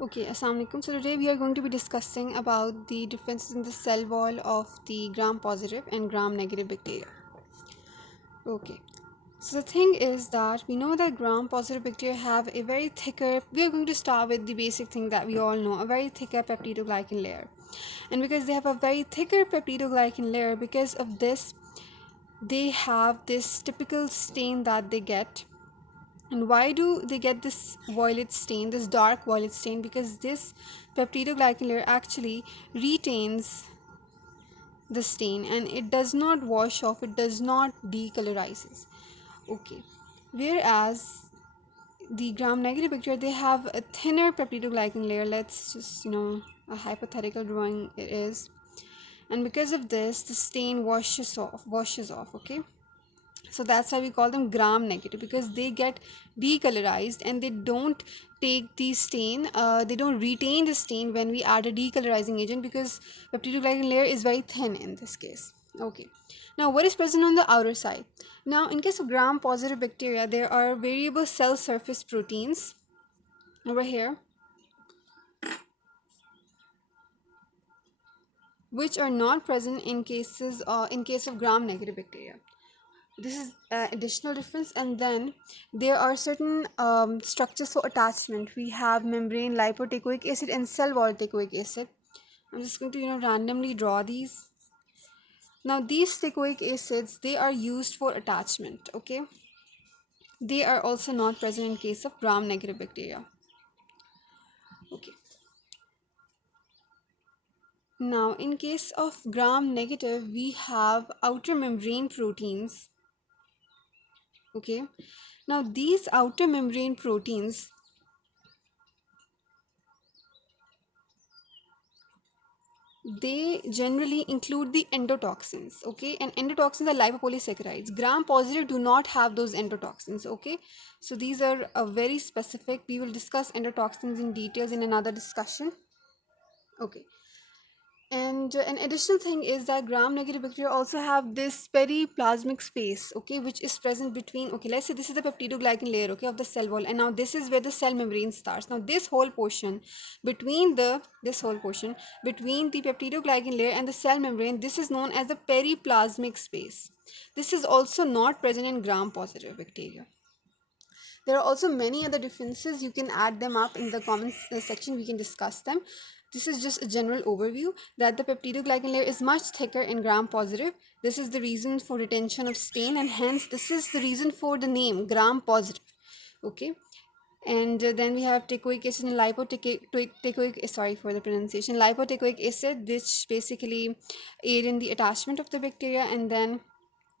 Okay, Assalamu alaikum. So today we are going to be discussing about the differences in the cell wall of the gram positive and gram negative bacteria. Okay. So the thing is that we know that gram positive bacteria have a very thicker, we are going to start with the basic thing that we all know, a very thicker peptidoglycan layer. And because they have a very thicker peptidoglycan layer, because of this, they have this typical stain that they get. And why do they get this violet stain, this dark violet stain? Because this peptidoglycan layer actually retains the stain and it does not wash off, it does not decolorizes. Okay. Whereas the gram negative bacteria, they have a thinner peptidoglycan layer. Let's just, a hypothetical drawing it is. And because of this, the stain washes off, okay? So that's why we call them gram negative, because they get decolorized and they don't take the stain, they don't retain the stain when we add a decolorizing agent, because peptidoglycan layer is very thin in this case. Okay, now what is present on the outer side? Now in case of gram positive bacteria, there are variable cell surface proteins over here, which are not present in case of gram negative bacteria. This is additional difference. And then there are certain structures for attachment. We have membrane, lipoteichoic acid, and cell wall teichoic acid. I'm just going to randomly draw these. Now these teichoic acids, they are used for attachment. Okay, they are also not present in case of gram negative bacteria. Okay, now in case of gram negative, we have outer membrane proteins. Okay, now these outer membrane proteins, they generally include the endotoxins. Okay, and endotoxins are lipopolysaccharides. Gram positive do not have those endotoxins. Okay, so these are very specific. We will discuss endotoxins in details in another discussion. Okay, and an additional thing is that gram negative bacteria also have this periplasmic space, okay, which is present between, okay, let's say this is the peptidoglycan layer, okay, of the cell wall, and now this is where the cell membrane starts. Now this whole portion between the peptidoglycan layer and the cell membrane, this is known as the periplasmic space. This is also not present in gram positive bacteria. There are also many other differences. You can add them up in the comments section. We can discuss them. This is just a general overview that the peptidoglycan layer is much thicker in gram positive. This is the reason for retention of stain, and hence this is the reason for the name gram positive. Okay. And then we have teichoic acid and lipoteichoic, sorry for the pronunciation, lipoteichoic acid, which basically aid in the attachment of the bacteria. And then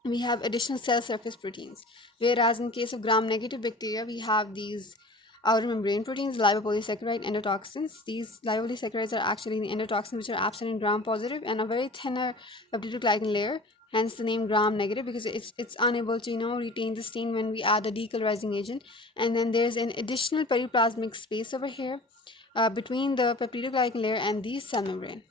we have additional cell surface proteins, whereas in case of gram negative bacteria, we have these outer membrane proteins, lipopolysaccharide, endotoxins. These lipopolysaccharides are actually the endotoxins which are absent in gram positive, and a very thinner peptidoglycan layer, hence the name gram negative, because it's unable to retain the stain when we add a decolorizing agent. And then there's an additional periplasmic space over here between the peptidoglycan layer and the cell membrane.